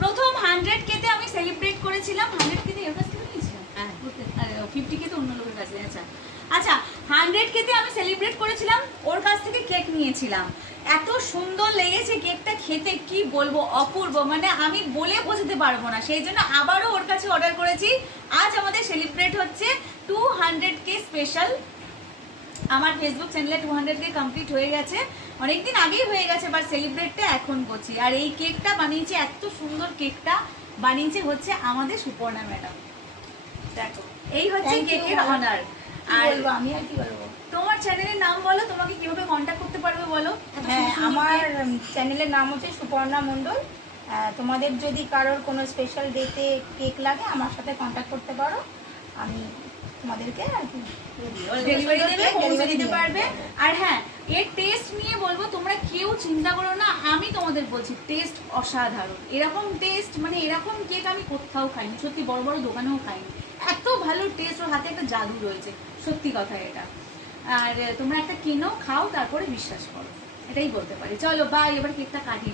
প্রথম 100K তে আমি সেলিব্রেট করেছিলাম। 100K তে এর কাছ থেকে নিয়েছিলাম, 50K তো অন্য লোকের কাছে। আচ্ছা 100K তে আমি সেলিব্রেট করেছিলাম, ওর কাছ থেকে কেক নিয়েছিলাম। এত সুন্দর লেগেছে কেকটা খেতে, কি বলবো, অপূর্ব, মানে আমি বলে বোঝাতে পারবো না। সেই জন্য আবারও ওর কাছে অর্ডার করেছি। আজ আমাদের সেলিব্রেট হচ্ছে 200K স্পেশাল। আমার ফেসবুক চ্যানেলে 200K কমপ্লিট হয়ে গেছে, অনেকদিন আগেই হয়ে গেছে, বাট সেলিব্রেটটা এখন করছি। আর এই কেকটা বানিয়েছে, এত সুন্দর কেকটা বানিয়েছে হচ্ছে আমাদের সুপর্ণা ম্যাডাম। দেখো এই হচ্ছে কেকের অনার। আর আমি আর কি বলবো, তোমার চ্যানেলের নাম বলো, তোমাকে কিভাবে কন্ট্যাক্ট করতে পারবে বলো। হ্যাঁ, আমার চ্যানেলের নাম হচ্ছে সুপর্ণা মণ্ডল। তোমাদের যদি কারোর কোনো স্পেশাল ডেতে কেক লাগে আমার সাথে কন্ট্যাক্ট করতে পারো, আমি তোমাদেরকে আর কি ডেলিভারি দেবে, পৌঁছে দিতে পারবে। আর হ্যাঁ, এর টেস্ট নিয়ে বলবো, তোমরা কেউ চিন্তা করো না, আমি তোমাদের বলছি টেস্ট অসাধারণ। এরকম টেস্ট, মানে এরকম কেক আমি কোথাও খাইনি, সত্যি বড় বড় দোকানেও খাইনি। এত ভালো টেস্ট, ওর হাতে একটা জাদু রয়েছে, সত্যি কথা এটা। আর তোমরা একটা কিনো, খাও, তারপরে বিশ্বাস করো, এটাই বলতে পারি। চলো বাই, এবার কেকটা কাটি।